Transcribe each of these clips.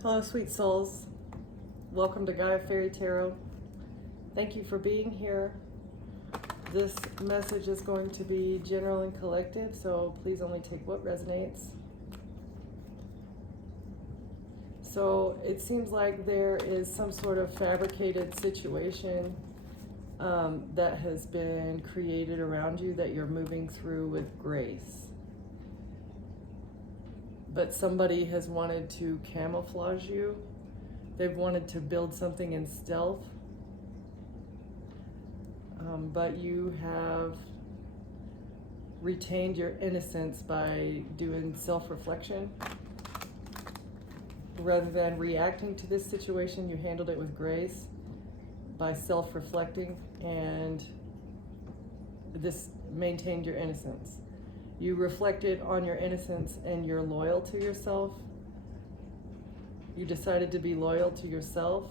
Hello, sweet souls. Welcome to Gaia Fairy Tarot. Thank you for being here. This message is going to be general and collective, so please only take what resonates. So it seems like there is some sort of fabricated situation that has been created around you that you're moving through with grace. But somebody has wanted to camouflage you. They've wanted to build something in stealth. But you have retained your innocence by doing self-reflection. Rather than reacting to this situation, you handled it with grace by self-reflecting, and this maintained your innocence. You reflected on your innocence and you're loyal to yourself. You decided to be loyal to yourself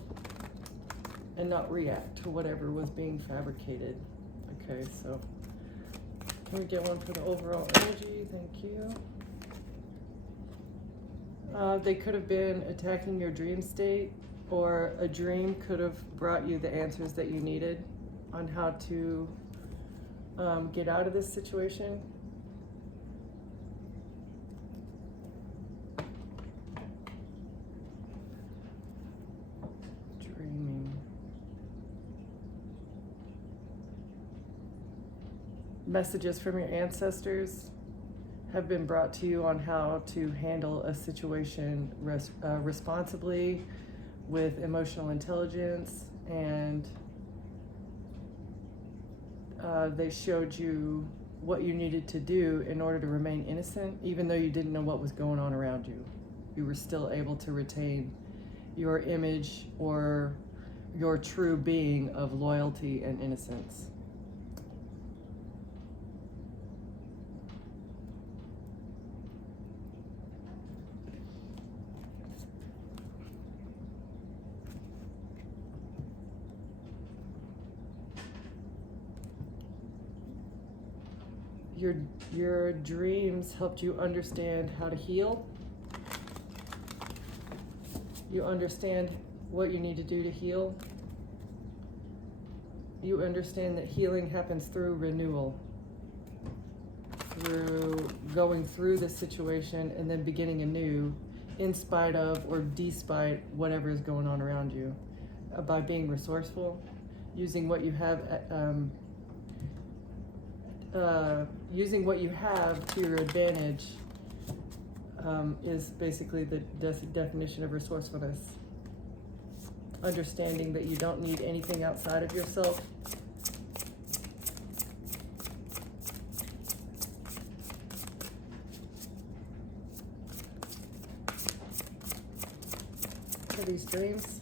and not react to whatever was being fabricated. Okay, so can we get one for the overall energy? Thank you. They could have been attacking your dream state, or a dream could have brought you the answers that you needed on how to get out of this situation. Messages from your ancestors have been brought to you on how to handle a situation responsibly, with emotional intelligence, and they showed you what you needed to do in order to remain innocent, even though you didn't know what was going on around you. You were still able to retain your image or your true being of loyalty and innocence. Your dreams helped you understand how to heal. You understand what you need to do to heal. You understand that healing happens through renewal, through going through the situation and then beginning anew, in spite of or despite whatever is going on around you, by being resourceful, using what you have to your advantage, is basically the definition of resourcefulness. Understanding that you don't need anything outside of yourself. For these dreams.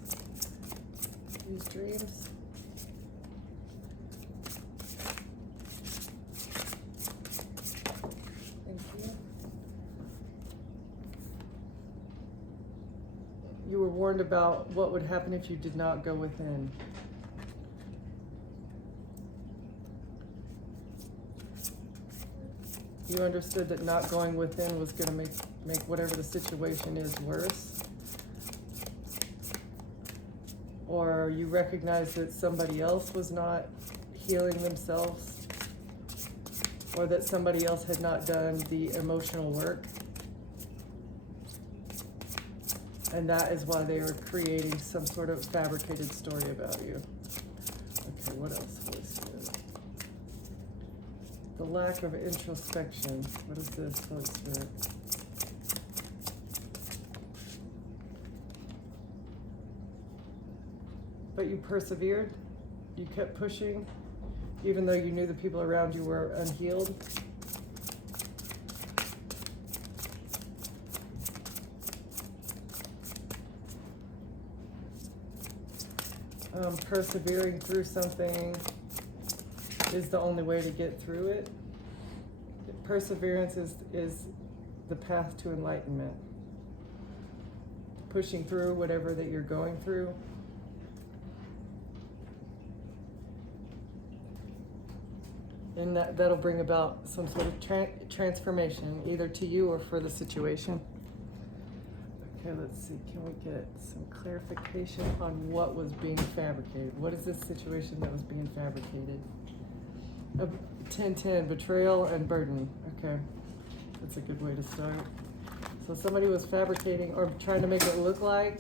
You were warned about what would happen if you did not go within. You understood that not going within was going to make whatever the situation is worse. Or you recognized that somebody else was not healing themselves, or that somebody else had not done the emotional work. And that is why they were creating some sort of fabricated story about you. Okay, what else, Holy Spirit? The lack of introspection. What is this, Holy Spirit? But you persevered. You kept pushing, even though you knew the people around you were unhealed. Persevering through something is the only way to get through it. Perseverance is the path to enlightenment. Pushing through whatever that you're going through. And that'll bring about some sort of transformation, either to you or for the situation. Okay, let's see. Can we get some clarification on what was being fabricated? What is this situation that was being fabricated? 10-10, betrayal and burden. Okay, that's a good way to start. So somebody was fabricating or trying to make it look like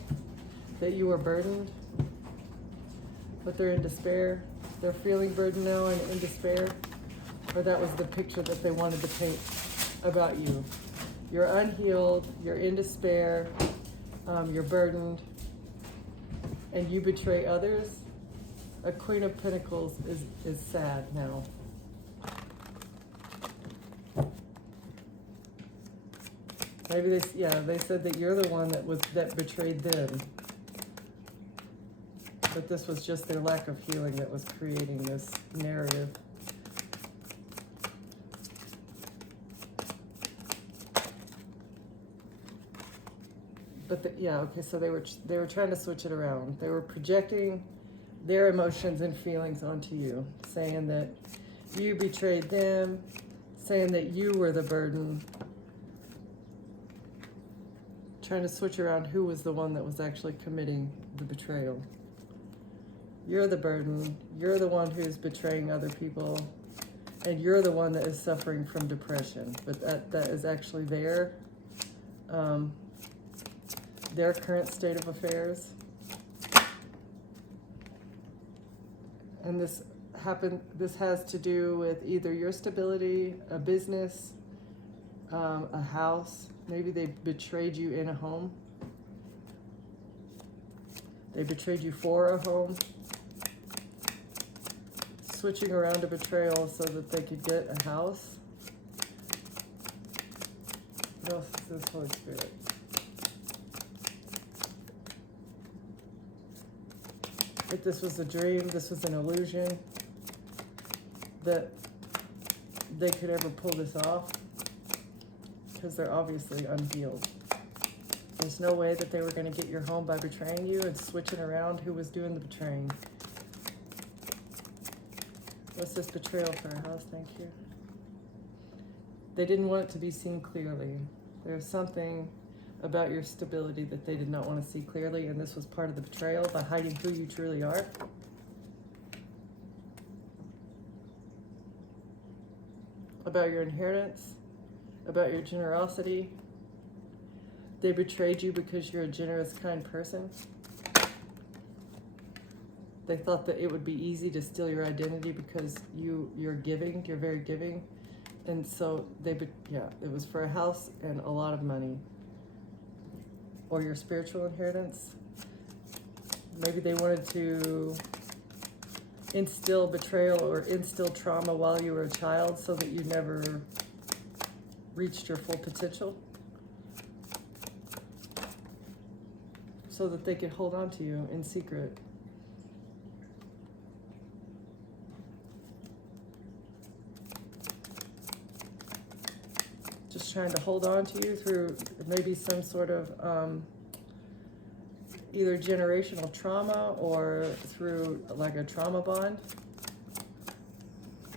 that you were burdened, but they're in despair. They're feeling burdened now and in despair, or that was the picture that they wanted to paint about you. You're unhealed, you're in despair, you're burdened, and you betray others. A Queen of Pentacles is sad now. Maybe they said that you're the one that betrayed them. But this was just their lack of healing that was creating this narrative. But okay, so they were trying to switch it around. They were projecting their emotions and feelings onto you, saying that you betrayed them, saying that you were the burden, trying to switch around who was the one that was actually committing the betrayal. You're the burden, you're the one who's betraying other people, and you're the one that is suffering from depression. But that is actually their current state of affairs. And this has to do with either your stability, a business, a house. Maybe they betrayed you in a home. They betrayed you for a home. Switching around a betrayal so that they could get a house. What else is this, Holy Spirit? If this was a dream, this was an illusion, that they could ever pull this off, because they're obviously unhealed. There's no way that they were going to get your home by betraying you and switching around who was doing the betraying. What's this betrayal for a house? Thank you. They didn't want it to be seen clearly. There's something about your stability that they did not want to see clearly, and this was part of the betrayal by hiding who you truly are. About your inheritance, about your generosity. They betrayed you because you're a generous, kind person. They thought that it would be easy to steal your identity because you're giving, you're very giving. And so it was for a house and a lot of money. Or your spiritual inheritance. Maybe they wanted to instill betrayal or instill trauma while you were a child so that you never reached your full potential. So that they could hold on to you in secret. Just trying to hold on to you through maybe some sort of either generational trauma or through like a trauma bond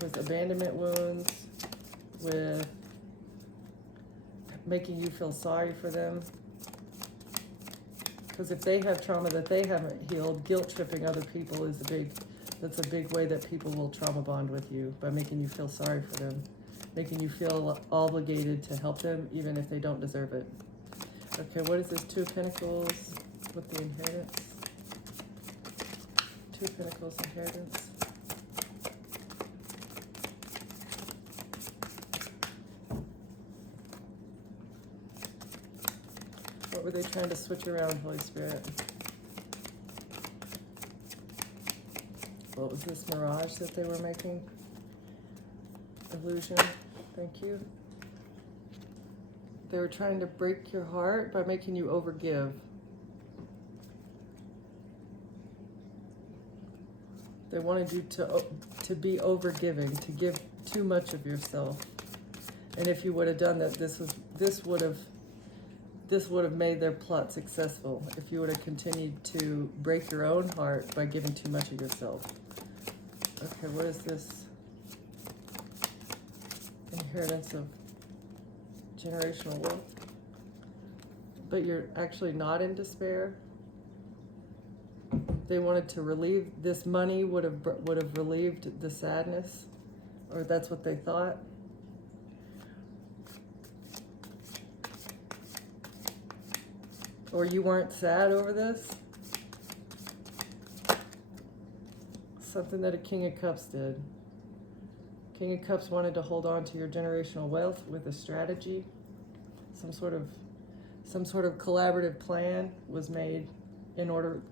with abandonment wounds, with making you feel sorry for them. Because if they have trauma that they haven't healed, guilt tripping other people that's a big way that people will trauma bond with you, by making you feel sorry for them. Making you feel obligated to help them even if they don't deserve it. Okay, what is this? 2 of Pentacles with the inheritance. 2 of Pentacles inheritance. What were they trying to switch around, Holy Spirit? What was this mirage that they were making? Illusion. Thank you. They were trying to break your heart by making you overgive. They wanted you to be overgiving, to give too much of yourself. And if you would have done that, this would have made their plot successful. If you would have continued to break your own heart by giving too much of yourself. Okay, what is this? Inheritance of generational wealth. but you're actually not in despair. They wanted to relieve, this money would have relieved the sadness, or that's what they thought. Or you weren't sad over this. Something that a King of Cups did. King of Cups wanted to hold on to your generational wealth with a strategy. Some sort of collaborative plan was made in order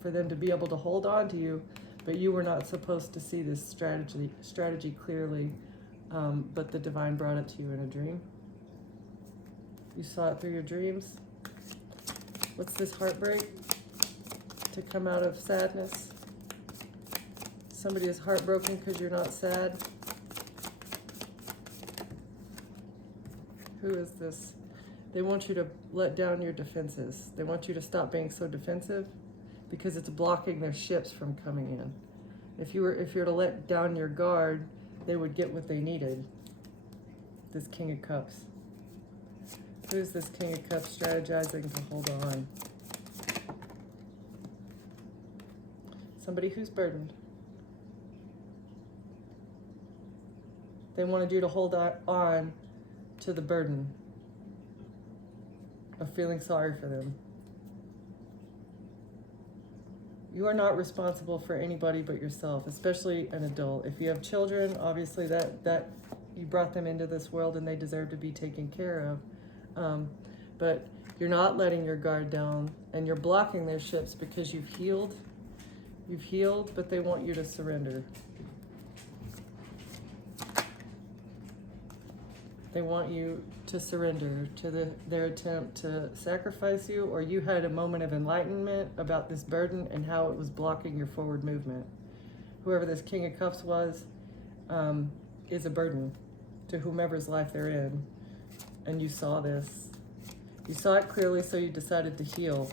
for them to be able to hold on to you, but you were not supposed to see this strategy clearly, but the divine brought it to you in a dream. You saw it through your dreams. What's this heartbreak? To come out of sadness. Somebody is heartbroken because you're not sad. Who is this? They want you to let down your defenses. They want you to stop being so defensive because it's blocking their ships from coming in. If you were to let down your guard, they would get what they needed. This King of Cups. Who's this King of Cups strategizing to hold on? Somebody who's burdened. They wanted you to hold on to the burden of feeling sorry for them. You are not responsible for anybody but yourself, especially an adult. If you have children, obviously that you brought them into this world and they deserve to be taken care of. But you're not letting your guard down, and you're blocking their ships because you've healed. You've healed, but they want you to surrender. They want you to surrender to their attempt to sacrifice you, or you had a moment of enlightenment about this burden and how it was blocking your forward movement. Whoever this King of Cups was is a burden to whomever's life they're in. And you saw this. You saw it clearly, so you decided to heal.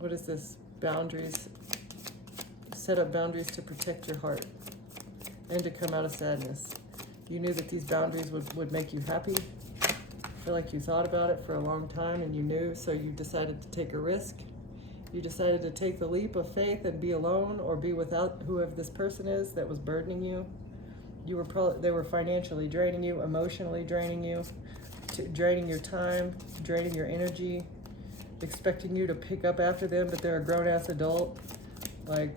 What is this? Boundaries. Set up boundaries to protect your heart and to come out of sadness. You knew that these boundaries would make you happy. I feel like you thought about it for a long time and you knew, so you decided to take a risk. You decided to take the leap of faith and be alone or be without whoever this person is that was burdening you. They were financially draining you, emotionally draining you, draining your time, draining your energy, expecting you to pick up after them, but they're a grown-ass adult. Like,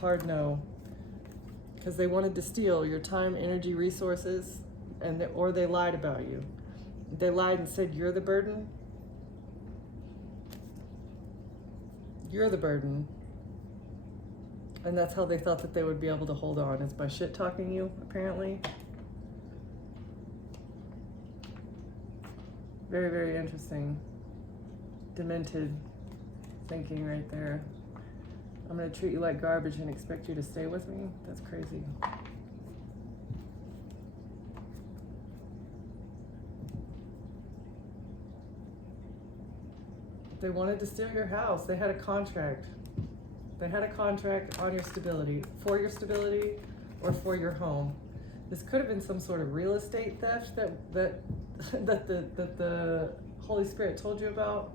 hard no. Because they wanted to steal your time, energy, resources, or they lied about you. They lied and said you're the burden. You're the burden. And that's how they thought that they would be able to hold on, is by shit-talking you, apparently. Very, very interesting. Demented thinking right there. I'm going to treat you like garbage and expect you to stay with me? That's crazy. They wanted to steal your house. They had a contract. They had a contract on your stability, for your stability or for your home. This could have been some sort of real estate theft that the Holy Spirit told you about,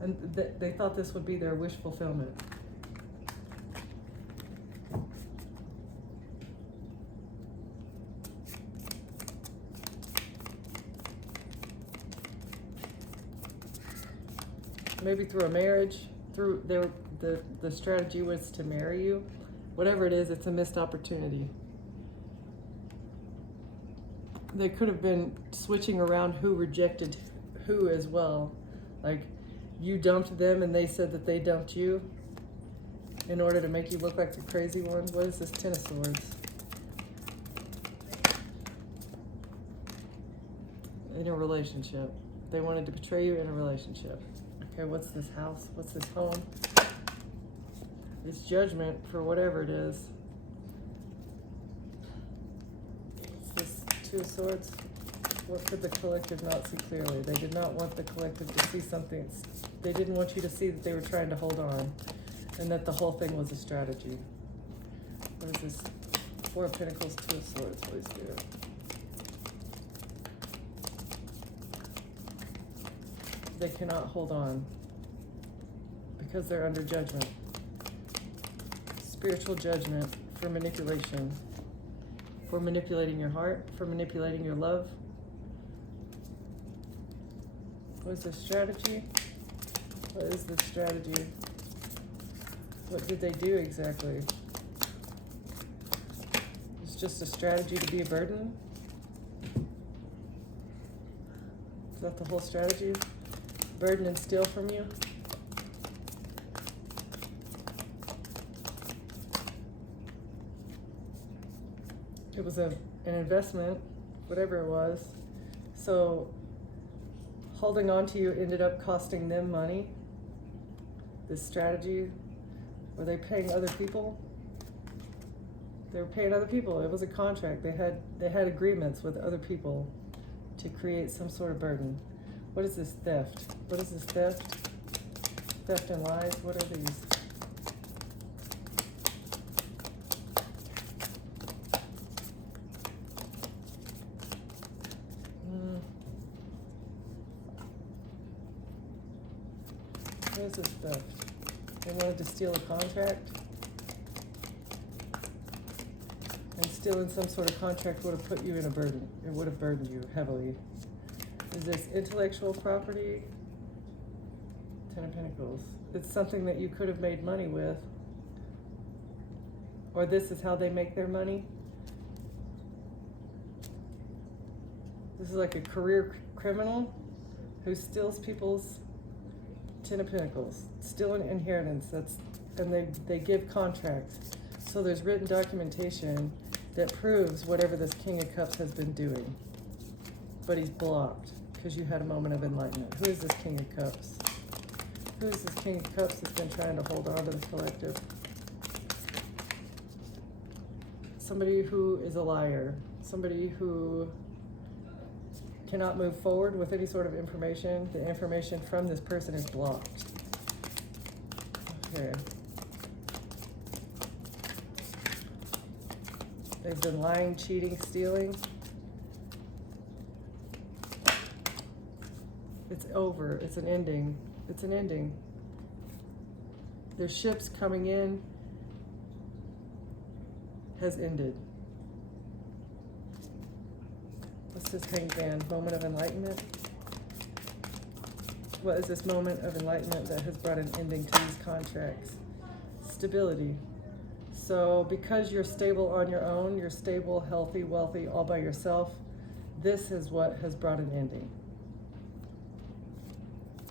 and they thought this would be their wish fulfillment. Maybe through a marriage, the strategy was to marry you. Whatever it is, it's a missed opportunity. They could have been switching around who rejected who as well. Like, you dumped them and they said that they dumped you in order to make you look like the crazy one. What is this Ten of Swords? In a relationship. They wanted to betray you in a relationship. Okay, what's this house? What's this home? It's judgment for whatever it is. It's this Two of Swords. What could the collective not see clearly? They did not want the collective to see something. They didn't want you to see that they were trying to hold on and that the whole thing was a strategy. What is this? Four of Pentacles, Two of Swords. Holy Spirit. they cannot hold on because they're under judgment. Spiritual judgment for manipulation, for manipulating your heart, for manipulating your love. What is the strategy? What is the strategy? What did they do exactly? It's just a strategy to be a burden? Is that the whole strategy? Burden and steal from you? It was an investment, whatever it was. So holding on to you ended up costing them money. This strategy, were they paying other people? They were paying other people. It was a contract. They had agreements with other people to create some sort of burden. What is this theft? What is this theft? Theft and lies. What are these? What is this theft? They wanted to steal a contract? And stealing some sort of contract would have put you in a burden. It would have burdened you heavily. Is this intellectual property? Ten of Pentacles. It's something that you could have made money with. Or this is how they make their money. This is like a career criminal who steals people's Ten of Pentacles. Stealing inheritance. And they give contracts. So there's written documentation that proves whatever this King of Cups has been doing. But he's blocked because you had a moment of enlightenment. Who is this King of Cups? Who is this King of Cups that's been trying to hold on to the collective? Somebody who is a liar. Somebody who cannot move forward with any sort of information. The information from this person is blocked. Okay. They've been lying, cheating, stealing. It's over. It's an ending. It's an ending. Their ships coming in has ended. What's this Hanged Man? Moment of enlightenment? What is this moment of enlightenment that has brought an ending to these contracts? Stability. So because you're stable on your own, you're stable, healthy, wealthy, all by yourself, this is what has brought an ending.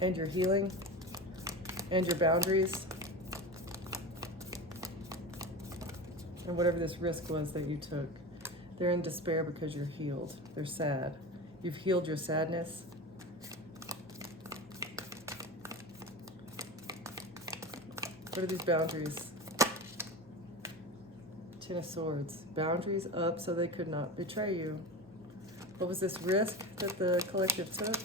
And your healing, and your boundaries, and whatever this risk was that you took. They're in despair because you're healed. They're sad. You've healed your sadness. What are these boundaries? Ten of Swords. Boundaries up so they could not betray you. What was this risk that the collective took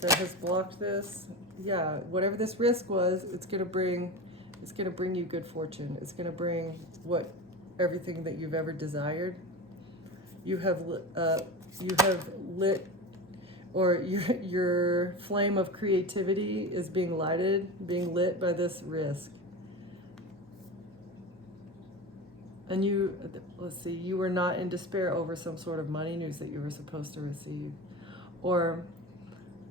that has blocked this? Yeah, whatever this risk was, it's gonna bring you good fortune. It's gonna bring everything that you've ever desired. You have lit, or your flame of creativity is being lit by this risk. And you were not in despair over some sort of money news that you were supposed to receive, or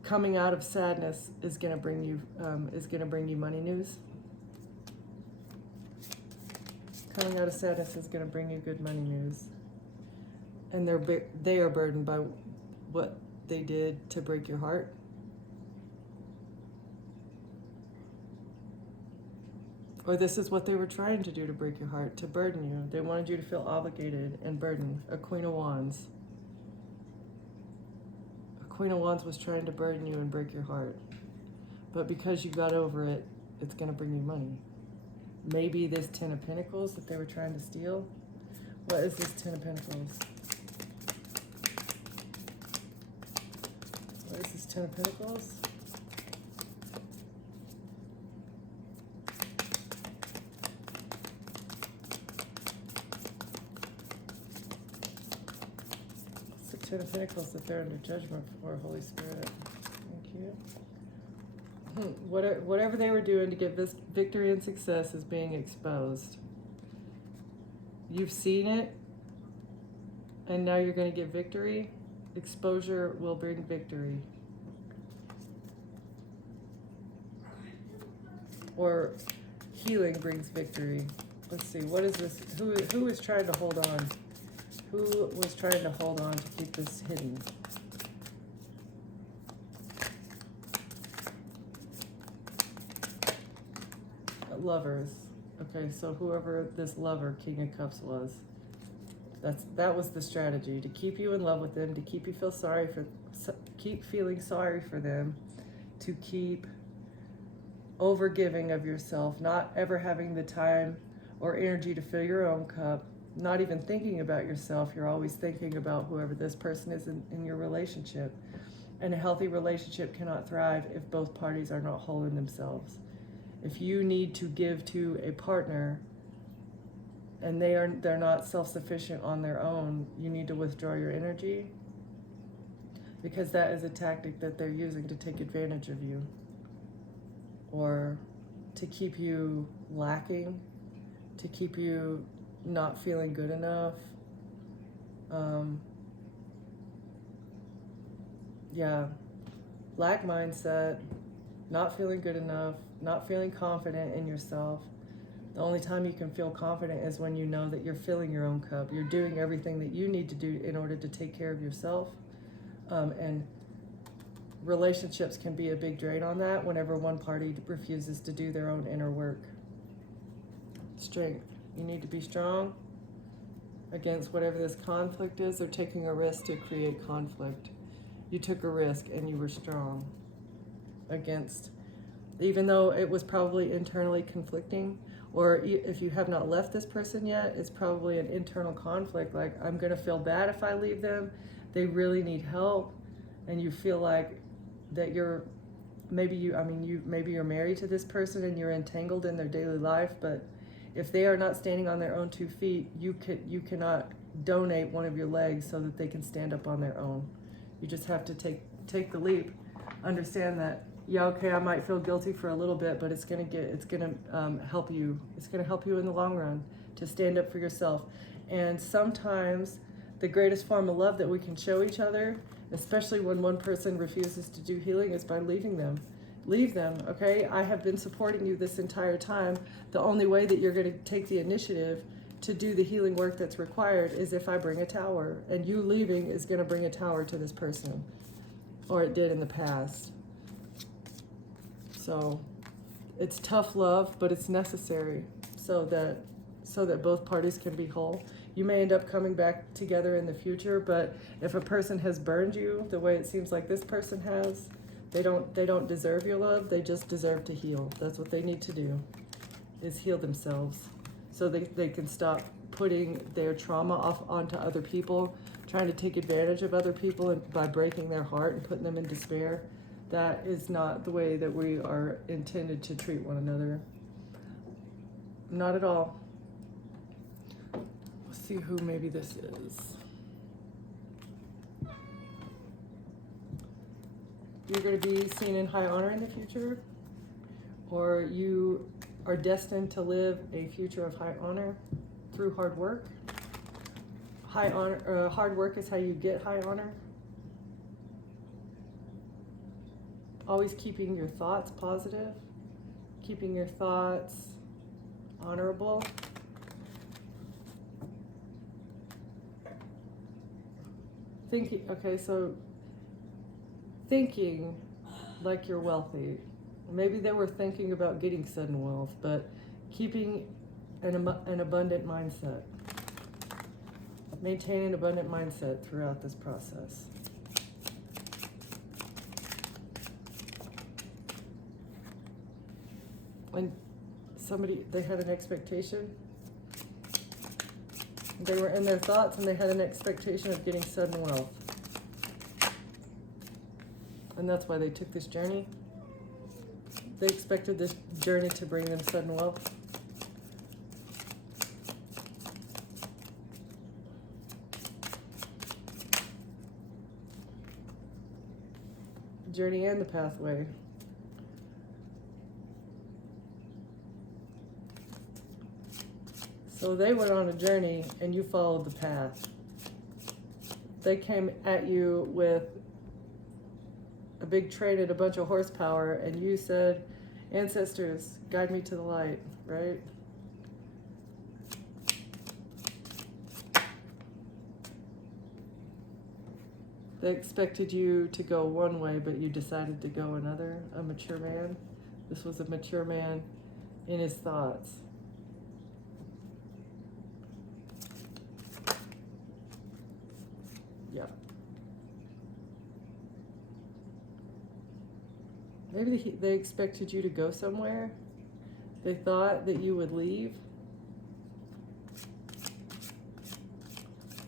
coming out of sadness is going to bring you money news. Coming out of sadness is going to bring you good money news. And they are burdened by what they did to break your heart. Or this is what they were trying to do to break your heart, to burden you. They wanted you to feel obligated and burdened. A Queen of Wands. A Queen of Wands was trying to burden you and break your heart. But because you got over it, it's going to bring you money. Maybe this Ten of Pentacles that they were trying to steal. What is this Ten of Pentacles? What is this Ten of Pentacles? It's the Ten of Pentacles that they're under judgment for, Holy Spirit. Thank you. Whatever they were doing to get this victory and success is being exposed. You've seen it, and now you're going to get victory. Exposure will bring victory. Or healing brings victory. Let's see, what is this? Who is trying to hold on? Who was trying to hold on to keep this hidden? Lovers. Okay, so whoever this lover, King of Cups, was, that was the strategy, to keep you in love with them, to keep you keep feeling sorry for them, to keep overgiving of yourself, not ever having the time or energy to fill your own cup, not even thinking about yourself. You're always thinking about whoever this person is in your relationship. And a healthy relationship cannot thrive if both parties are not whole in themselves. If you need to give to a partner and they're not self-sufficient on their own, you need to withdraw your energy, because that is a tactic that they're using to take advantage of you, or to keep you lacking, to keep you not feeling good enough. Lack mindset, not feeling good enough, not feeling confident in yourself. The only time you can feel confident is when you know that you're filling your own cup. You're doing everything that you need to do in order to take care of yourself. And relationships can be a big drain on that whenever one party refuses to do their own inner work. Strength. You need to be strong against whatever this conflict is. They're taking a risk to create conflict. You took a risk and you were strong against, even though it was probably internally conflicting, or if you have not left this person yet, it's probably an internal conflict, like, I'm going to feel bad if I leave them, they really need help, and you feel like that maybe you're married to this person and you're entangled in their daily life, but if they are not standing on their own 2 feet, you cannot donate one of your legs so that they can stand up on their own. You just have to take the leap, understand that, yeah, okay, I might feel guilty for a little bit, but it's gonna help you. It's gonna help you in the long run to stand up for yourself. And sometimes the greatest form of love that we can show each other, especially when one person refuses to do healing, is by leaving them. Leave them, okay? I have been supporting you this entire time. The only way that you're gonna take the initiative to do the healing work that's required is if I bring a tower. And you leaving is gonna bring a tower to this person. Or it did in the past. So it's tough love, but it's necessary so that both parties can be whole. You may end up coming back together in the future, but if a person has burned you the way it seems like this person has, they don't deserve your love. They just deserve to heal. That's what they need to do, is heal themselves, so they can stop putting their trauma off onto other people, trying to take advantage of other people and by breaking their heart and putting them in despair. That is not the way that we are intended to treat one another. Not at all. Let's see who maybe this is. You're going to be seen in high honor in the future, or you are destined to live a future of high honor through hard work. Hard work is how you get high honor. Always keeping your thoughts positive, keeping your thoughts honorable. Thinking like you're wealthy. Maybe they were thinking about getting sudden wealth, but keeping an abundant mindset. Maintain an abundant mindset throughout this process. When they had an expectation, they were in their thoughts and they had an expectation of getting sudden wealth. And that's why they took this journey. They expected this journey to bring them sudden wealth. Journey and the pathway. So they went on a journey and you followed the path. They came at you with a big train and a bunch of horsepower, and you said, ancestors, guide me to the light, right? They expected you to go one way, but you decided to go another. A mature man. This was a mature man in his thoughts. Yeah. Maybe they expected you to go somewhere. They thought that you would leave.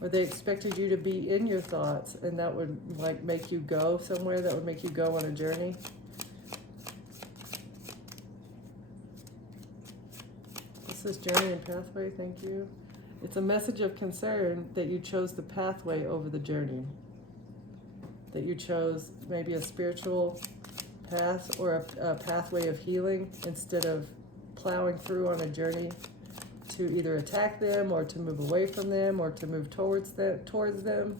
Or they expected you to be in your thoughts, and that would like make you go somewhere, that would make you go on a journey. This is journey and pathway, thank you. It's a message of concern that you chose the pathway over the journey. That you chose maybe a spiritual path or a pathway of healing instead of plowing through on a journey to either attack them or to move away from them or to move towards them.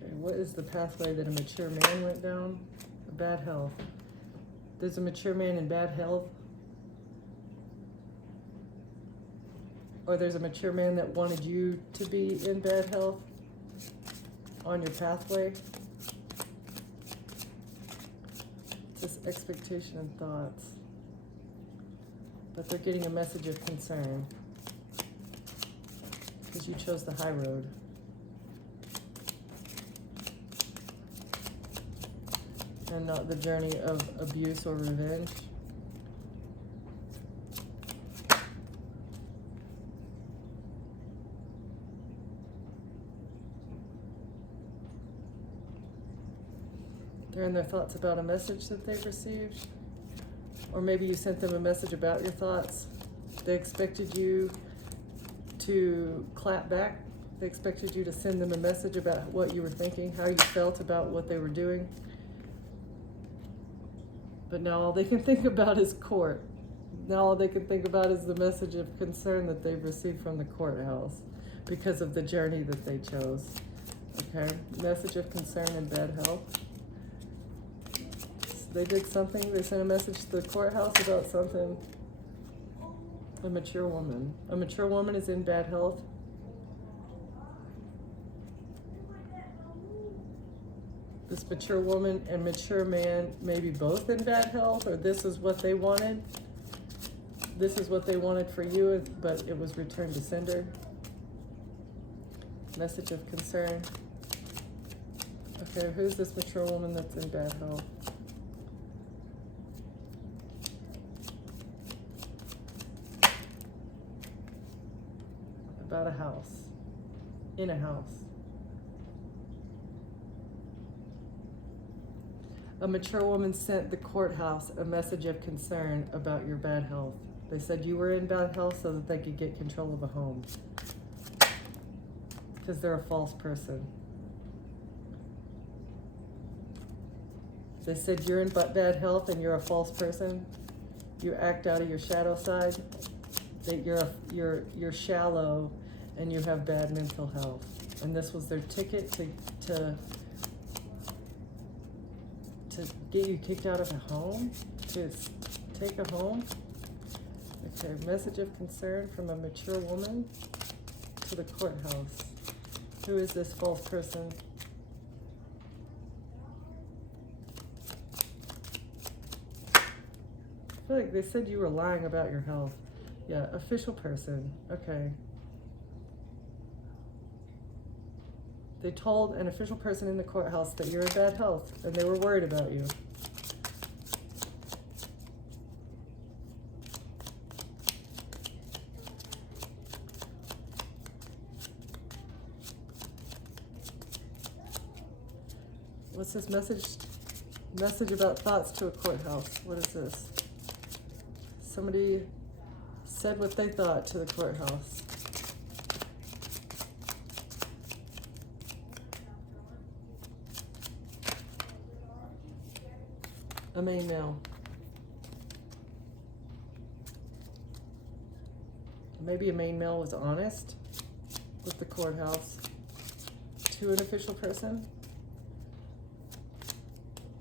Okay, what is the pathway that a mature man went down? Bad health. There's a mature man in bad health. Or there's a mature man that wanted you to be in bad health on your pathway. It's this expectation and thoughts. But they're getting a message of concern because you chose the high road. And not the journey of abuse or revenge. They're in their thoughts about a message that they've received. Or maybe you sent them a message about your thoughts. They expected you to clap back. They expected you to send them a message about what you were thinking, how you felt about what they were doing. But now all they can think about is court. Now all they can think about is the message of concern that they've received from the courthouse because of the journey that they chose. Okay, message of concern and bad health. They did something, they sent a message to the courthouse about something. A mature woman. A mature woman is in bad health. This mature woman and mature man may be both in bad health, or this is what they wanted. This is what they wanted for you, but it was returned to sender. Message of concern. Okay, who's this mature woman that's in bad health? About a house. In a house. A mature woman sent the courthouse a message of concern about your bad health. They said you were in bad health so that they could get control of a home. Because they're a false person. They said you're in bad health and you're a false person. You act out of your shadow side. That you're shallow and you have bad mental health. And this was their ticket to get you kicked out of a home, to take a home. Okay, message of concern from a mature woman to the courthouse. Who is this false person? I feel like they said you were lying about your health. Yeah, official person. Okay. They told an official person in the courthouse that you're in bad health and they were worried about you. What's this message? Message about thoughts to a courthouse. What is this? Somebody said what they thought to the courthouse. A main male. Maybe a main male was honest with the courthouse to an official person.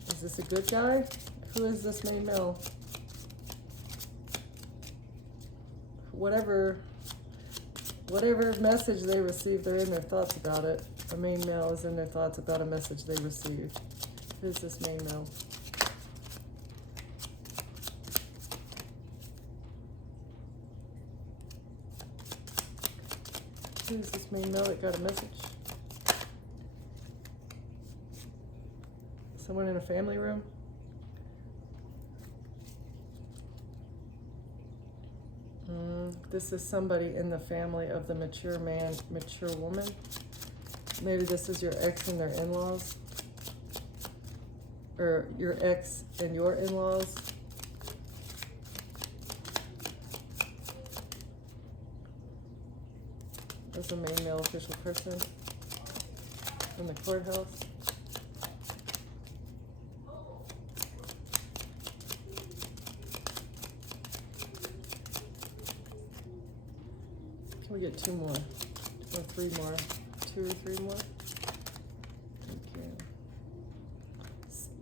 Is this a good guy? Who is this main male? Whatever message they received, they're in their thoughts about it. A main male is in their thoughts about a message they received. Who's this main male? Who's this main male that got a message? Someone in a family room? This is somebody in the family of the mature man, mature woman. Maybe this is your ex and their in-laws. Or your ex and your in-laws. There's a main male official person in the courthouse. Can we get two more? Or three more? Two or three more?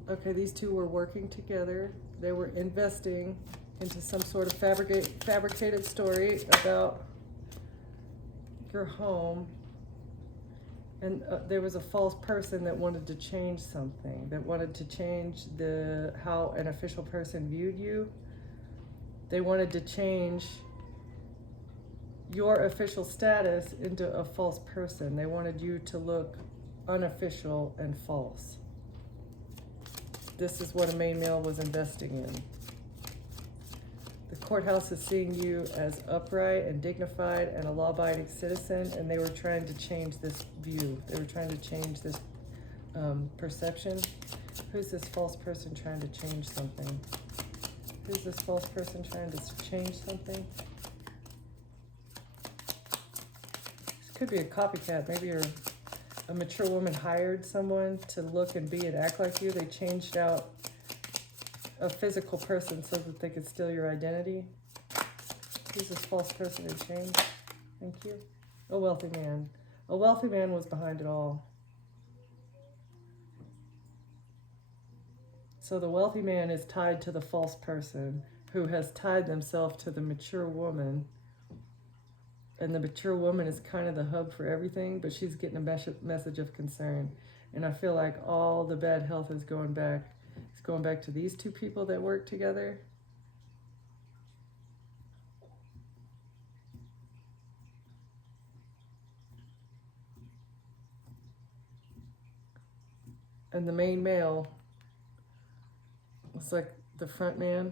Okay, these two were working together. They were investing into some sort of fabricated story about your home. And there was a false person that wanted to change something, that wanted to change how an official person viewed you. They wanted to change your official status into a false person. They wanted you to look unofficial and false. This is what a main male was investing in. The courthouse is seeing you as upright and dignified and a law-abiding citizen, and they were trying to change this view. They were trying to change this perception. Who's this false person trying to change something? Who's this false person trying to change something? This could be a copycat. Maybe a mature woman hired someone to look and be and act like you. They changed out a physical person so that they could steal your identity. Who's this false person who changed? Thank you. A wealthy man. A wealthy man was behind it all. So the wealthy man is tied to the false person who has tied themselves to the mature woman. And the mature woman is kind of the hub for everything, but she's getting a message of concern. And I feel like all the bad health is going back. It's going back to these two people that work together. And the main male was like the front man.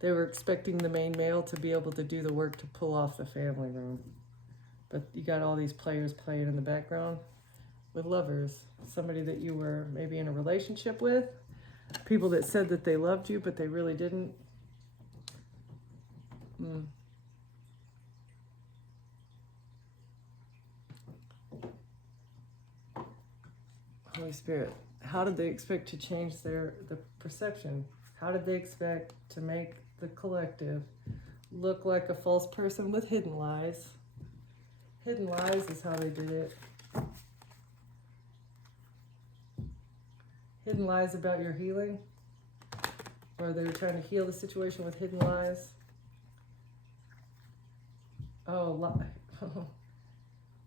They were expecting the main male to be able to do the work to pull off the family room. But you got all these players playing in the background with lovers. Somebody that you were maybe in a relationship with. People that said that they loved you, but they really didn't. Holy Spirit, how did they expect to change the perception? How did they expect to make the collective look like a false person with hidden lies? Hidden lies is how they did it. Hidden lies about your healing? Or they were trying to heal the situation with hidden lies? Oh,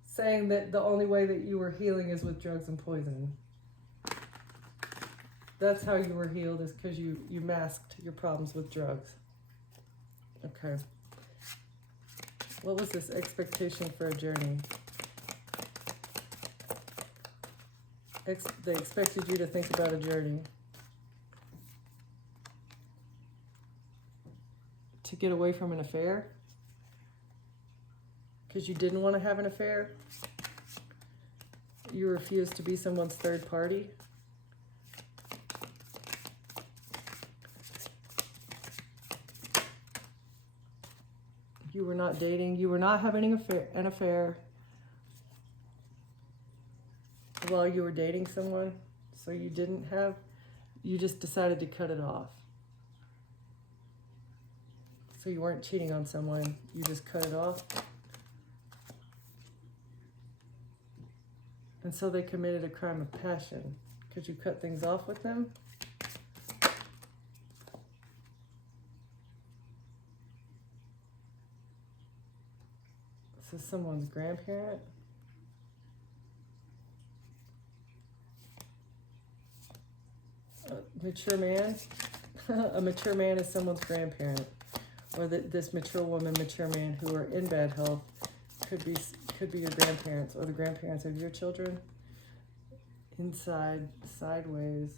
saying that the only way that you were healing is with drugs and poison. That's how you were healed, is because you masked your problems with drugs. Okay. What was this expectation for a journey? They expected you to think about a journey. To get away from an affair? Because you didn't want to have an affair? You refused to be someone's third party? You were not dating, you were not having an affair while you were dating someone, so you didn't have you just decided to cut it off. So you weren't cheating on someone, you just cut it off. And so they committed a crime of passion. Could you cut things off with them? This is someone's grandparent. A mature man. A mature man is someone's grandparent. Or this mature woman, mature man who are in bad health could be your grandparents or the grandparents of your children. Inside, sideways.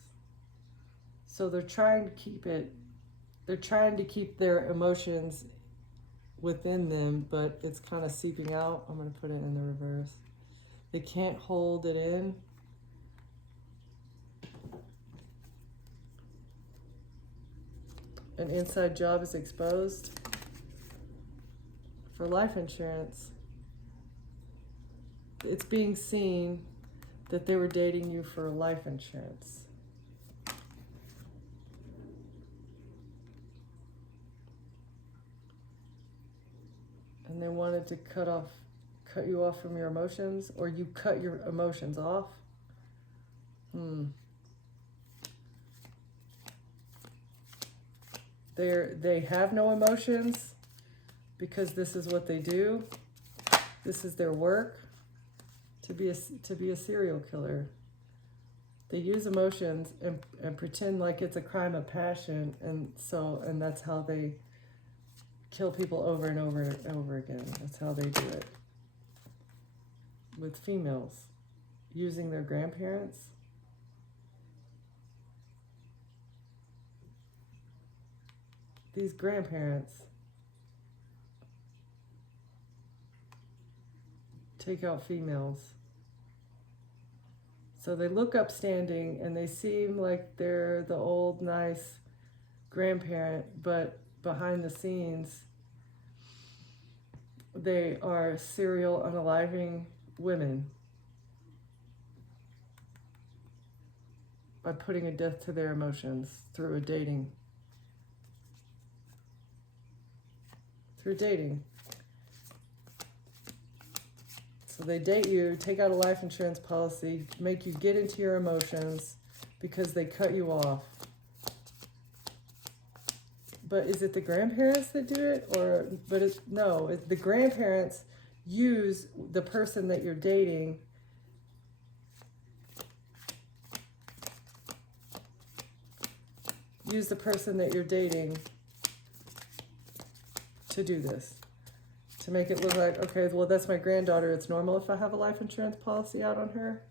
So they're trying to keep their emotions within them, but it's kind of seeping out. I'm going to put it in the reverse. They can't hold it in. An inside job is exposed. For life insurance, it's being seen that they were dating you for life insurance. And they wanted to cut you off from your emotions, or you cut your emotions off. They have no emotions because this is what they do. This is their work, to be a serial killer. They use emotions and pretend like it's a crime of passion, and that's how they kill people over and over and over again. That's how they do it. With females, using their grandparents. These grandparents take out females. So they look upstanding and they seem like they're the old, nice grandparent, but behind the scenes, they are serial unaliving women by putting a death to their emotions through dating. So they date you, take out a life insurance policy, make you get into your emotions because they cut you off. But is it the grandparents that do it? The grandparents use the person that you're dating to do this, to make it look like, okay, well, that's my granddaughter. It's normal if I have a life insurance policy out on her.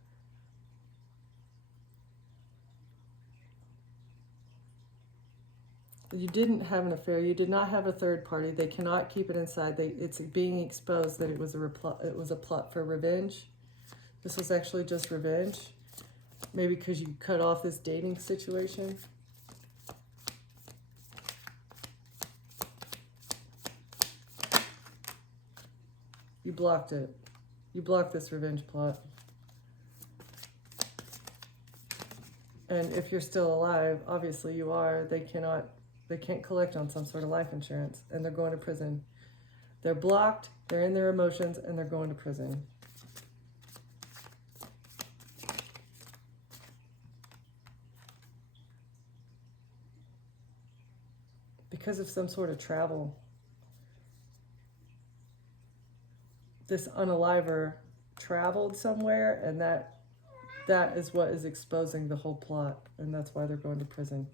You didn't have an affair. You did not have a third party. They cannot keep it inside. It's being exposed that it was a plot for revenge. This was actually just revenge. Maybe because you cut off this dating situation. You blocked it. You blocked this revenge plot. And if you're still alive, obviously you are, they can't collect on some sort of life insurance, and they're going to prison. They're blocked, they're in their emotions, and they're going to prison. Because of some sort of travel. This unaliver traveled somewhere, and that is what is exposing the whole plot, and that's why they're going to prison.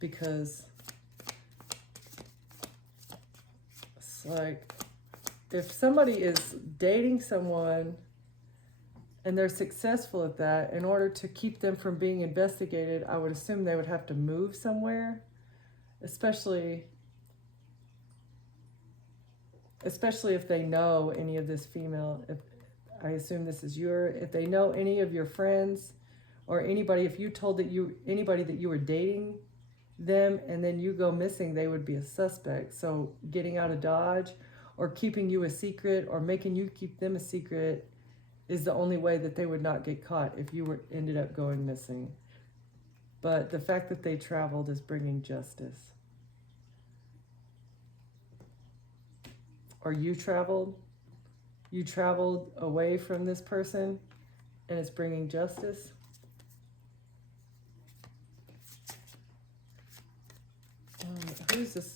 Because it's like, if somebody is dating someone and they're successful at that, in order to keep them from being investigated, I would assume they would have to move somewhere, especially if they know any of this female. I assume this is if they know any of your friends or anybody, if you told anybody that you were dating them and then you go missing, they would be a suspect. So getting out of Dodge or keeping you a secret or making you keep them a secret is the only way that they would not get caught if you ended up going missing. but the fact that they traveled is bringing justice. Or you traveled away from this person and it's bringing justice. Who's this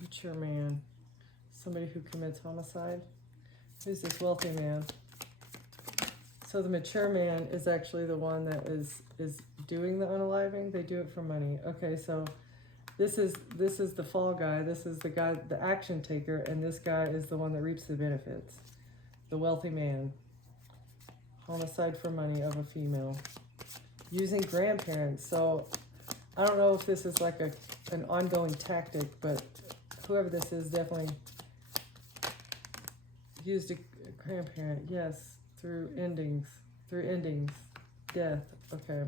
mature man? Somebody who commits homicide? Who's this wealthy man? So the mature man is actually the one that is doing the unaliving. They do it for money. Okay, so this is the fall guy. This is the guy, the action taker, and this guy is the one that reaps the benefits. The wealthy man. Homicide for money of a female. Using grandparents. So I don't know if this is like an ongoing tactic, but whoever this is definitely used a grandparent. Yes, through endings, death. Okay,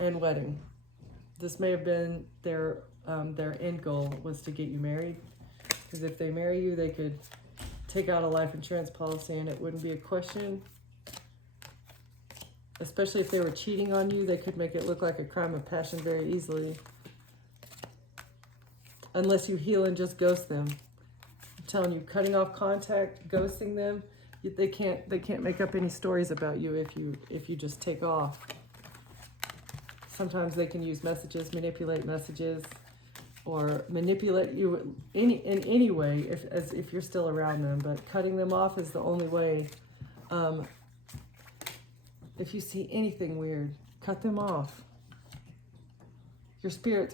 and wedding. This may have been their end goal was to get you married, because if they marry you, they could take out a life insurance policy and it wouldn't be a question. Especially if they were cheating on you, they could make it look like a crime of passion very easily. Unless you heal and just ghost them. I'm telling you, cutting off contact, ghosting them, they can't make up any stories about you if you just take off. Sometimes they can use messages, manipulate messages, or manipulate you in any way if you're still around them. But cutting them off is the only way. If you see anything weird, cut them off. Your spirit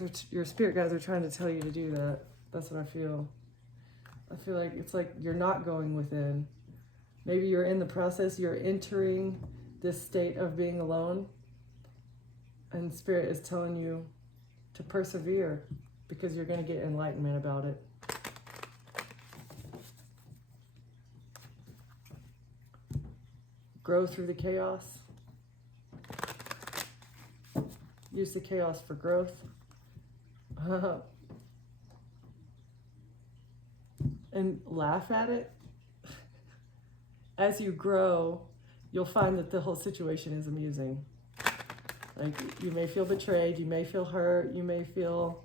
guides are trying to tell you to do that. That's what I feel. I feel like it's like you're not going within. Maybe you're in the process, you're entering this state of being alone, and Spirit is telling you to persevere because you're going to get enlightenment about it. Grow through the chaos. Use the chaos for growth. And laugh at it. As you grow, you'll find that the whole situation is amusing. Like, you may feel betrayed, you may feel hurt, you may feel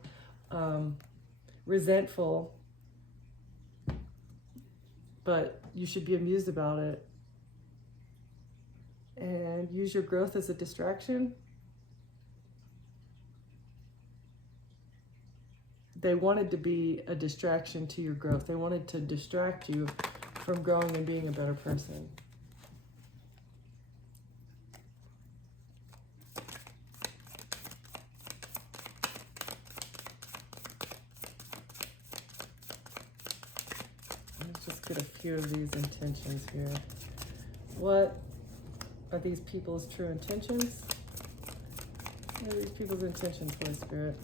resentful, but you should be amused about it. And use your growth as a distraction. They wanted to be a distraction to your growth. They wanted to distract you from growing and being a better person. Let's just get a few of these intentions here. What are these people's true intentions? What are these people's intentions, Holy Spirit?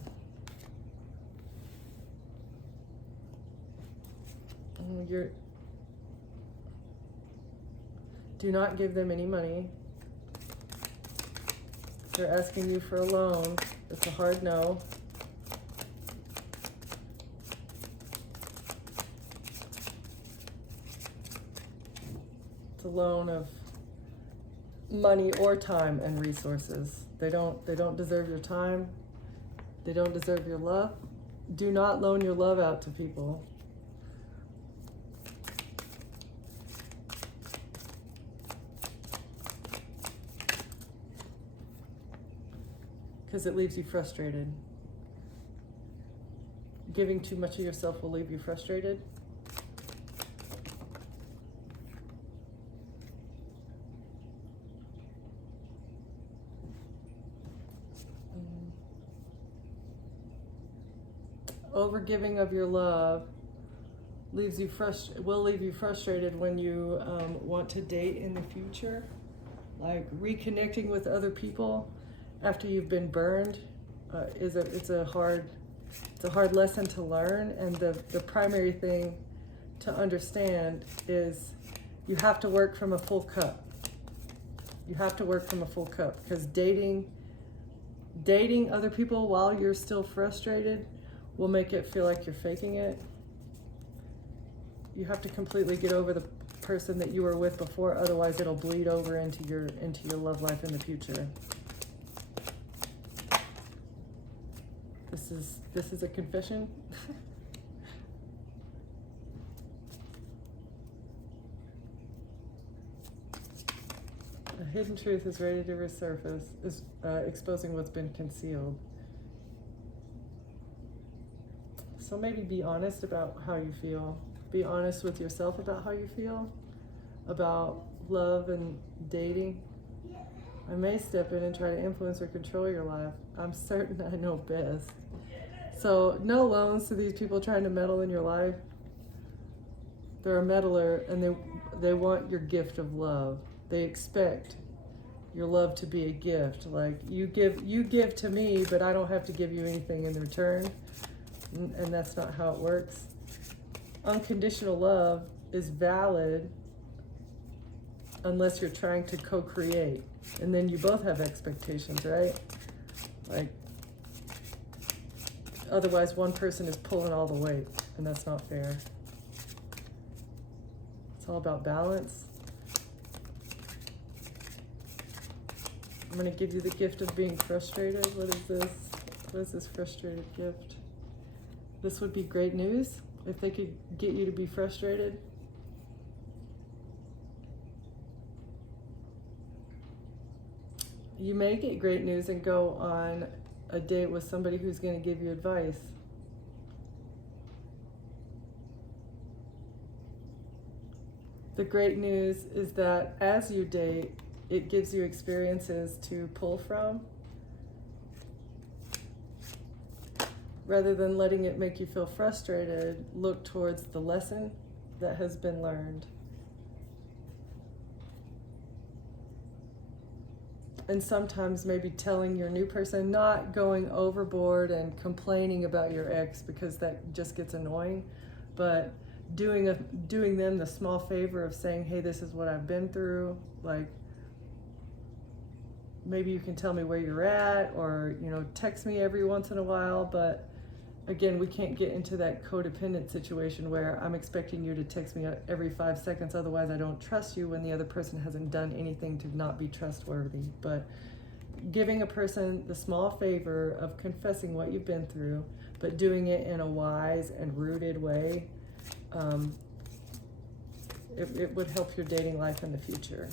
Do not give them any money. They're asking you for a loan. It's a hard no. It's a loan of money or time and resources. They don't deserve your time. They don't deserve your love. Do not loan your love out to people. Because it leaves you frustrated. Giving too much of yourself will leave you frustrated. Overgiving of your love will leave you frustrated when you want to date in the future. Like, reconnecting with other people after you've been burned it's a hard lesson to learn, and the primary thing to understand is you have to work from a full cup. You have to work from a full cup, because dating other people while you're still frustrated will make it feel like you're faking it. You have to completely get over the person that you were with before, otherwise it'll bleed over into your love life in the future. This is a confession. A hidden truth is ready to resurface, is exposing what's been concealed. So maybe be honest about how you feel. Be honest with yourself about how you feel, about love and dating. I may step in and try to influence or control your life. I'm certain I know best. So no loans to these people trying to meddle in your life. They're a meddler, and they want your gift of love. They expect your love to be a gift. Like you give to me, but I don't have to give you anything in return. And that's not how it works. Unconditional love is valid unless you're trying to co-create. And then you both have expectations, right? Like, otherwise one person is pulling all the weight, and that's not fair. It's all about balance. I'm going to give you the gift of being frustrated. What is this? What is this frustrated gift? This would be great news if they could get you to be frustrated. You may get great news and go on a date with somebody who's going to give you advice. The great news is that as you date, it gives you experiences to pull from, rather than letting it make you feel frustrated. Look towards the lesson that has been learned. And sometimes maybe telling your new person, not going overboard and complaining about your ex, because that just gets annoying, but doing them the small favor of saying, hey, this is what I've been through. Like, maybe you can tell me where you're at, or, text me every once in a while. But again, we can't get into that codependent situation where I'm expecting you to text me every 5 seconds, otherwise I don't trust you, when the other person hasn't done anything to not be trustworthy. But giving a person the small favor of confessing what you've been through, but doing it in a wise and rooted way, it would help your dating life in the future.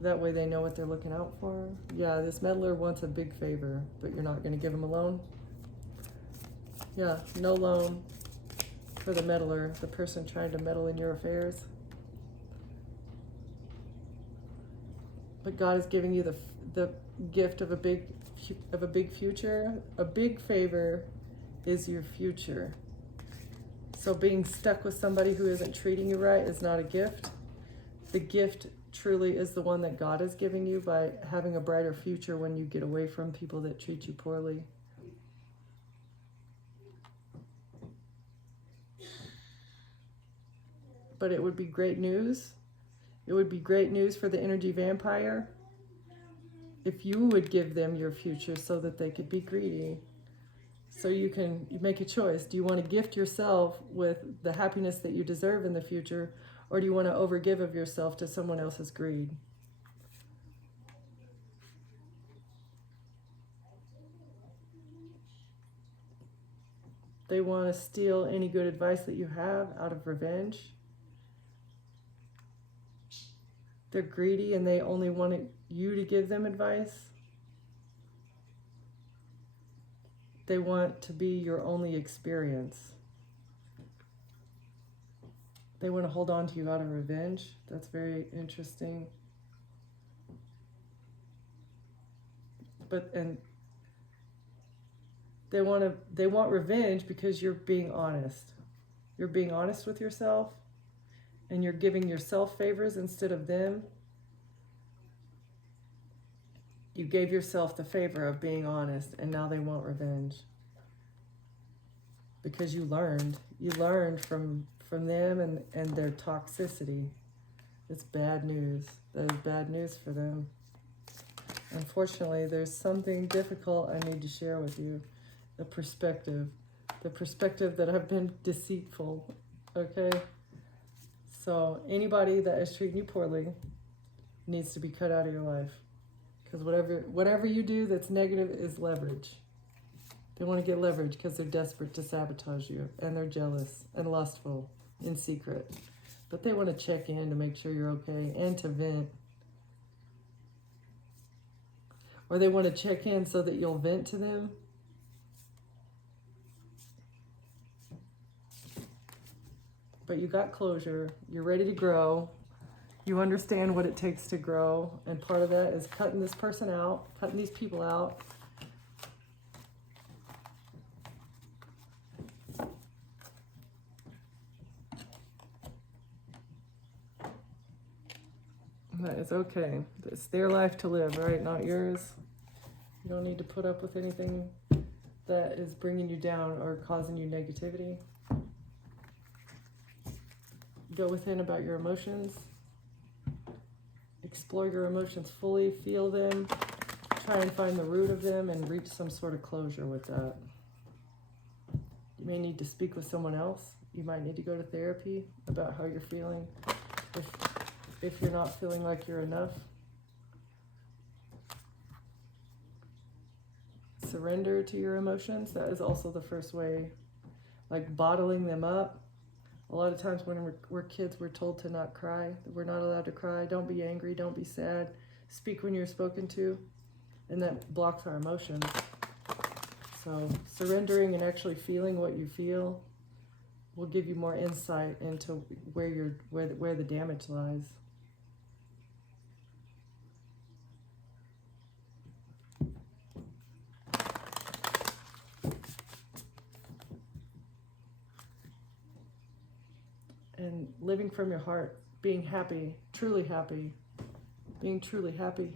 That way they know what they're looking out for. Yeah, this meddler wants a big favor, but you're not going to give him a loan. Yeah, no loan for the meddler, the person trying to meddle in your affairs. But God is giving you the gift of a big future. A big favor is your future. So being stuck with somebody who isn't treating you right is not a gift. The gift truly is the one that God is giving you by having a brighter future when you get away from people that treat you poorly. But it would be great news. It would be great news for the energy vampire if you would give them your future so that they could be greedy. So you make a choice. Do you want to gift yourself with the happiness that you deserve in the future, or do you want to overgive of yourself to someone else's greed? They want to steal any good advice that you have out of revenge. They're greedy and they only want you to give them advice. They want to be your only experience. They want to hold on to you out of revenge. That's very interesting. And they want revenge because you're being honest. You're being honest with yourself, and you're giving yourself favors instead of them. You gave yourself the favor of being honest, and now they want revenge. Because you learned from them and their toxicity. It's bad news. That is bad news for them. Unfortunately, there's something difficult I need to share with you. The perspective that I've been deceitful, okay? So anybody that is treating you poorly needs to be cut out of your life. Because whatever you do that's negative is leverage. They want to get leverage because they're desperate to sabotage you, and they're jealous and lustful in secret. But they want to check in to make sure you're okay and to vent. Or they want to check in so that you'll vent to them. But you got closure. You're ready to grow. You understand what it takes to grow. And part of that is cutting this person out, cutting these people out. That is okay. It's their life to live, right? Not yours. You don't need to put up with anything that is bringing you down or causing you negativity. Go within about your emotions. Explore your emotions fully. Feel them. Try and find the root of them and reach some sort of closure with that. You may need to speak with someone else. You might need to go to therapy about how you're feeling. If you're not feeling like you're enough. Surrender to your emotions. That is also the first way. Like bottling them up. A lot of times when we're kids, we're told to not cry. We're not allowed to cry. Don't be angry. Don't be sad. Speak when you're spoken to. And that blocks our emotions. So surrendering and actually feeling what you feel will give you more insight into where the damage lies. And living from your heart, being happy, being truly happy.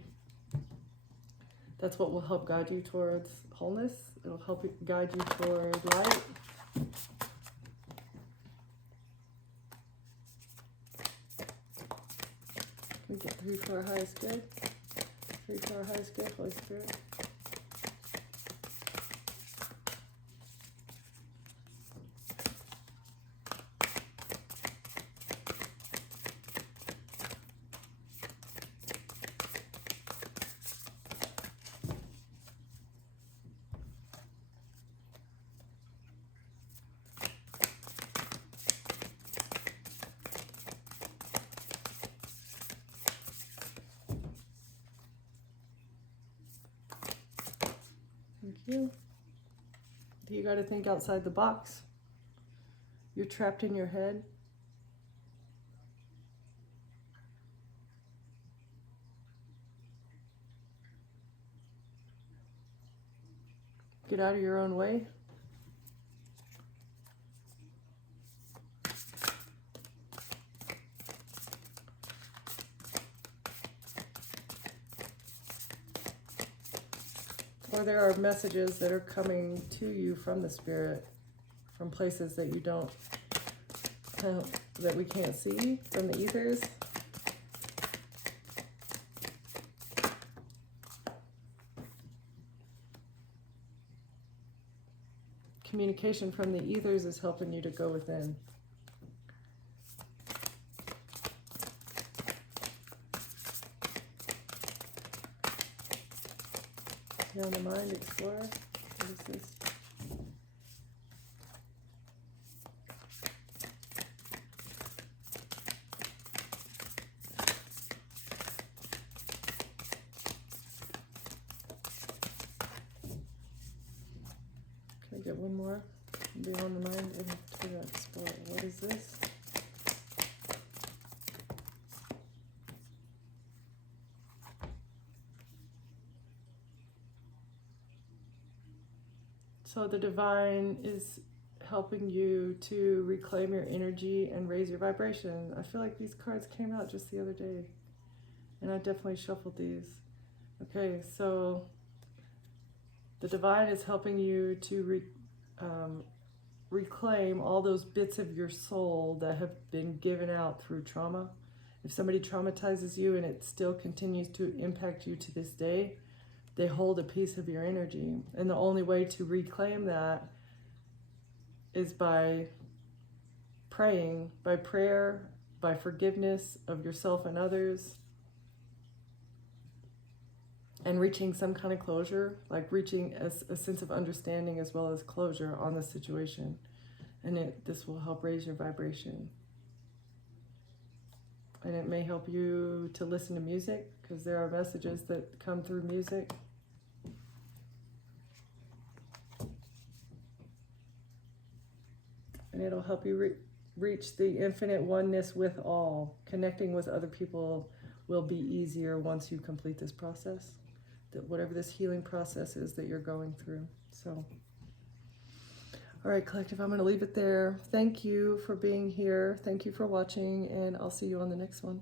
That's what will help guide you towards wholeness. It'll help guide you toward light. We get 3 for our highest good. 3 for our highest good, Holy Spirit. Thank you. You got to think outside the box. You're trapped in your head. Get out of your own way. Or there are messages that are coming to you from the Spirit, from places that you don't, that we can't see, from the ethers. Communication from the ethers is helping you to go within. On the mind, explore. What is this? Can I get one more? Be on the mind and to explore. What is this? So the divine is helping you to reclaim your energy and raise your vibration. I feel like these cards came out just the other day, and I definitely shuffled these. Okay, so the divine is helping you to reclaim all those bits of your soul that have been given out through trauma. If somebody traumatizes you and it still continues to impact you to this day, they hold a piece of your energy. And the only way to reclaim that is by praying, by prayer, by forgiveness of yourself and others. and reaching some kind of closure, like reaching a sense of understanding as well as closure on the situation. And this will help raise your vibration. And it may help you to listen to music, because there are messages that come through music. And it'll help you reach the infinite oneness with all. Connecting with other people will be easier once you complete this process, that whatever this healing process is that you're going through. So, all right, collective, I'm going to leave it there. Thank you for being here. Thank you for watching, and I'll see you on the next one.